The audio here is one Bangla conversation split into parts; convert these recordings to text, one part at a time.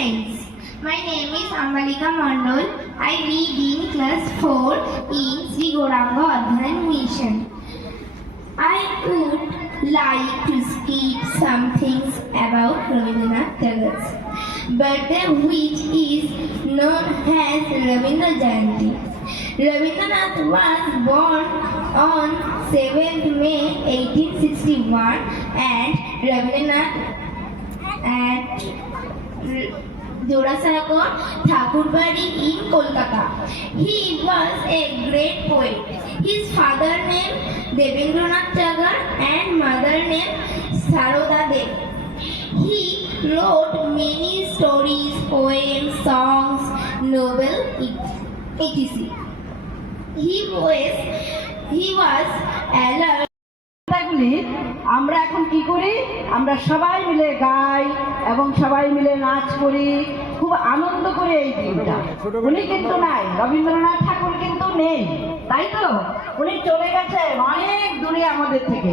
friends. My name is Ambalika Mandal. I read in class 4 in Sri Gauranga Adhayan Mission. I would like to speak some things about Rabindranath Tagore's birthday, which is known as Rabindra Jayanti. Rabindranath was born on 7th May 1861 and Rabindranath at Jorasagar Thakurbari in Kolkata. He was a great poet. His father name Debendranath Tagore and mother name Saroda Devi. He wrote many stories, poems, songs, novels, etc. He was allowed. আমরা এখন কি করি, আমরা সবাই মিলে গাই এবং সবাই মিলে নাচ করি, খুব আনন্দ করে এই দিনটা। উনি কিন্তু নাই, রবীন্দ্রনাথ ঠাকুর কিন্তু নেই, তাই তো? উনি চলে গেছে অনেক দূরে আমাদের থেকে।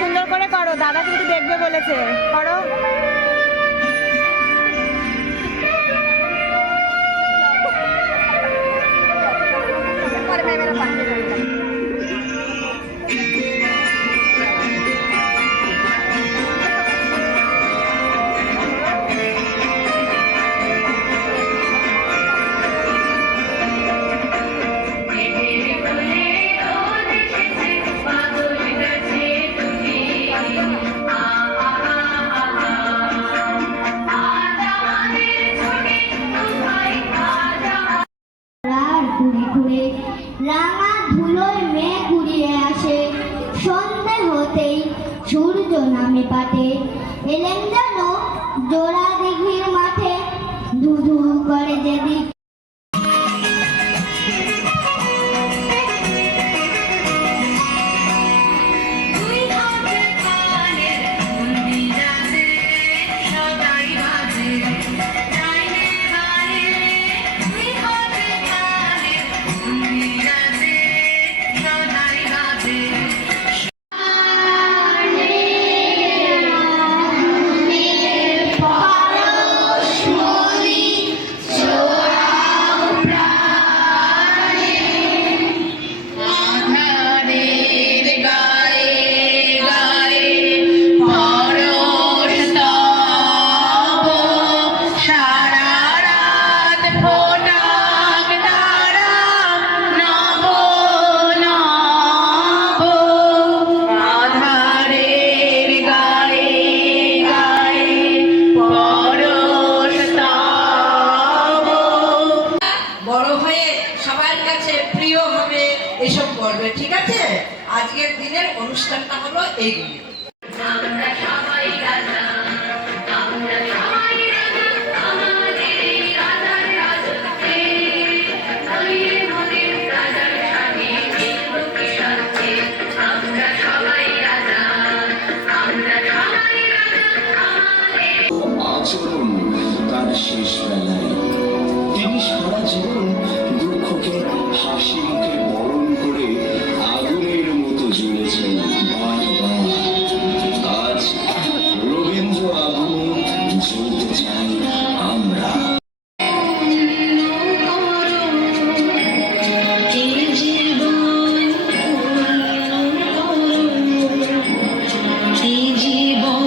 সুন্দর করে করো, দাদা কিন্তু দেখবে বলেছে, করো। রাঙা ধুলোয় মেঘ ঘুরিয়ে আসে, সন্ধে হতেই সূর্য নামে পাটে, এলেন যেন জোড়া দিঘির মাঠে, ধুধু করে যেদিক। এসব করবে, ঠিক আছে? আজকের দিনের অনুষ্ঠানটা হলো এইগুলি। আচরণ তার শেষ বেলায়, তিনি সারা জীবন দুঃখকে হাসি মুখে বরণ করে আগুনের মতো জ্বলেছেন বারবার। আজ রবীন্দ্র আগুন জ্বলতে চাই আমরা। জীবন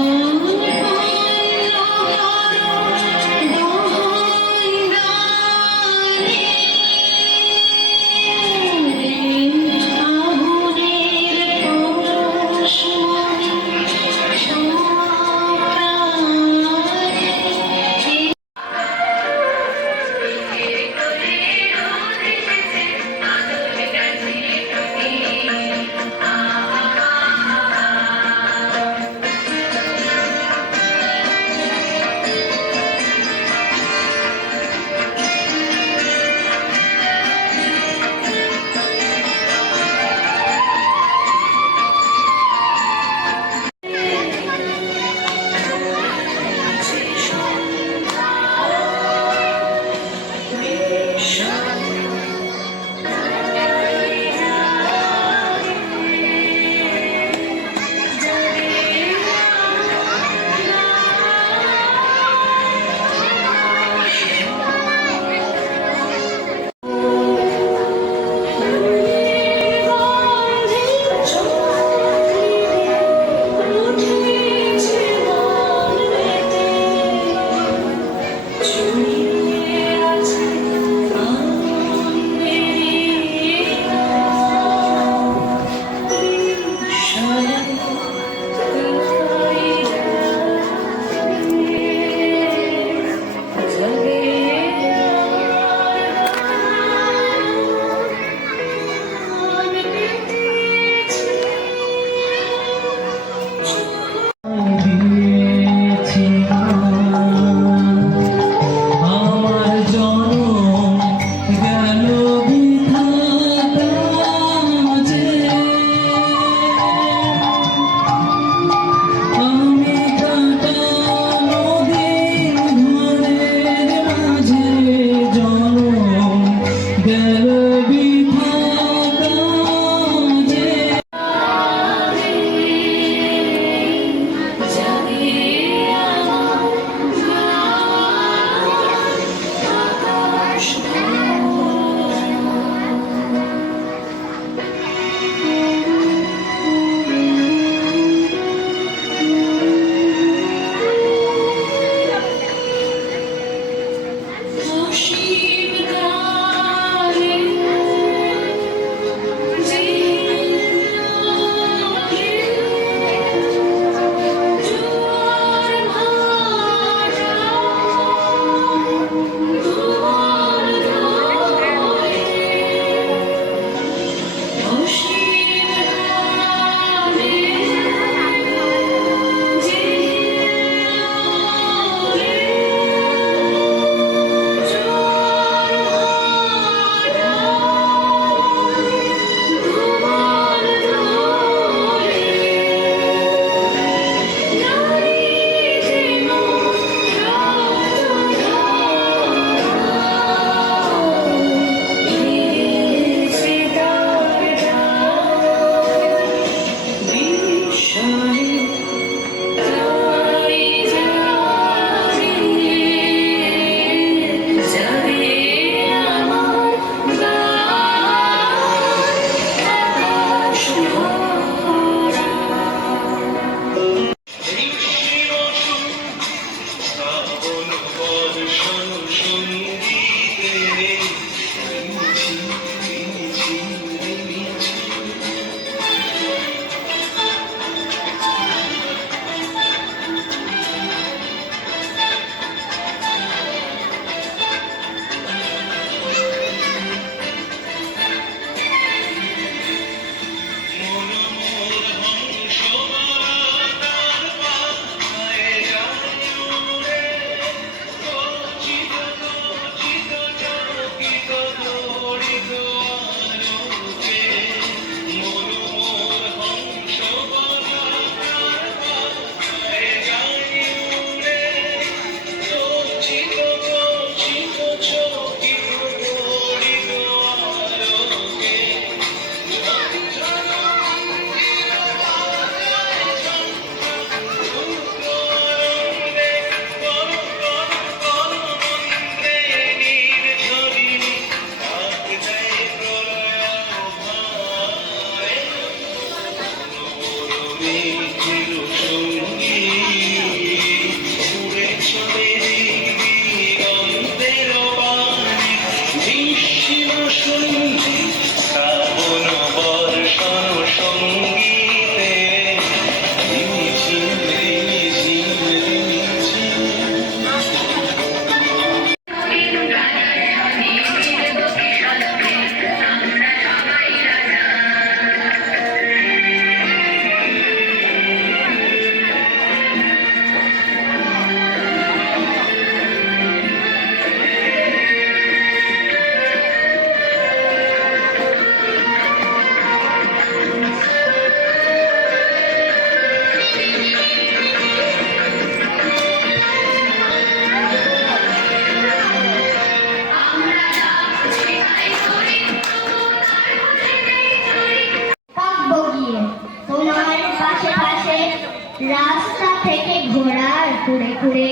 ঘুরে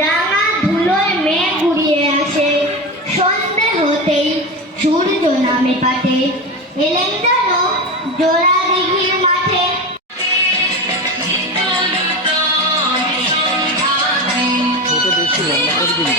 রাঙা ধুলোয় মেঘ উড়িয়ে আসে সন্ধে হতেই সূর্য নামে পাটে এলেন যেন জোড়া দিঘির মাঠে ছোট বেশি লম্বা করবি না।